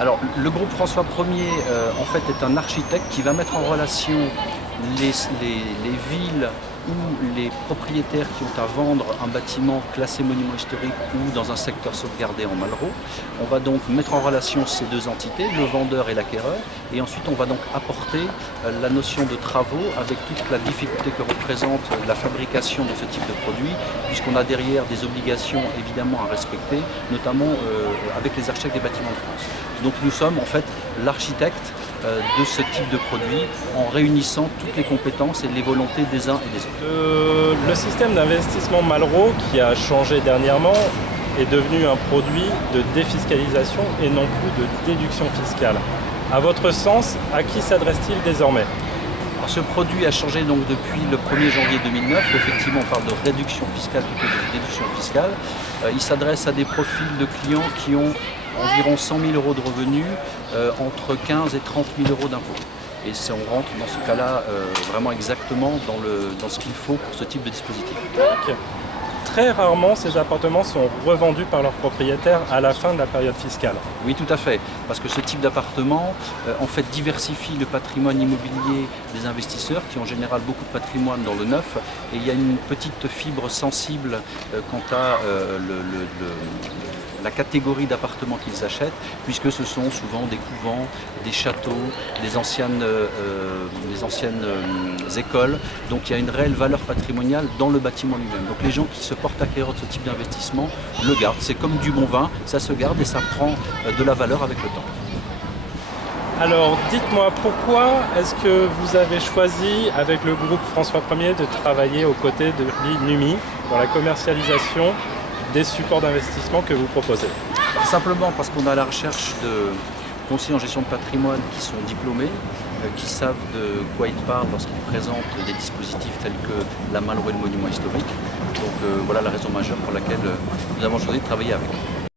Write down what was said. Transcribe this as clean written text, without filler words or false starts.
Alors, le groupe François Ier, en fait, est un architecte qui va mettre en relation les villes ou les propriétaires qui ont à vendre un bâtiment classé monument historique ou dans un secteur sauvegardé en Malraux. On va donc mettre en relation ces deux entités, le vendeur et l'acquéreur, et ensuite on va donc apporter la notion de travaux avec toute la difficulté que représente la fabrication de ce type de produit, puisqu'on a derrière des obligations évidemment à respecter, notamment avec les architectes des bâtiments de France. Donc nous sommes en fait l'architecte de ce type de produit en réunissant toutes les compétences et les volontés des uns et des autres. Le système d'investissement Malraux qui a changé dernièrement est devenu un produit de défiscalisation et non plus de déduction fiscale. À votre sens, à qui s'adresse-t-il désormais? Alors, ce produit a changé donc depuis le 1er janvier 2009. Effectivement, on parle de réduction fiscale plutôt que de déduction fiscale. Il s'adresse à des profils de clients qui ont environ 100 000 euros de revenus, entre 15 et 30 000 euros d'impôts. Et on rentre dans ce cas-là vraiment exactement dans ce qu'il faut pour ce type de dispositif. Okay. Très rarement, ces appartements sont revendus par leurs propriétaires à la fin de la période fiscale. Oui, tout à fait, parce que ce type d'appartement, en fait, diversifie le patrimoine immobilier des investisseurs qui ont en général beaucoup de patrimoine dans le neuf, et il y a une petite fibre sensible quant à la catégorie d'appartements qu'ils achètent, puisque ce sont souvent des couvents, des châteaux, des anciennes écoles. Donc il y a une réelle valeur patrimoniale dans le bâtiment lui-même. Donc les gens qui se portent acquéreurs de ce type d'investissement le gardent. C'est comme du bon vin, ça se garde et ça prend de la valeur avec le temps. Alors dites-moi, pourquoi est-ce que vous avez choisi avec le groupe François Ier de travailler aux côtés de l'INUMI dans la commercialisation des supports d'investissement que vous proposez? Simplement parce qu'on a la recherche de conseillers en gestion de patrimoine qui sont diplômés, qui savent de quoi ils parlent lorsqu'ils présentent des dispositifs tels que la Malraux et le monument historique. Donc voilà la raison majeure pour laquelle nous avons choisi de travailler avec eux.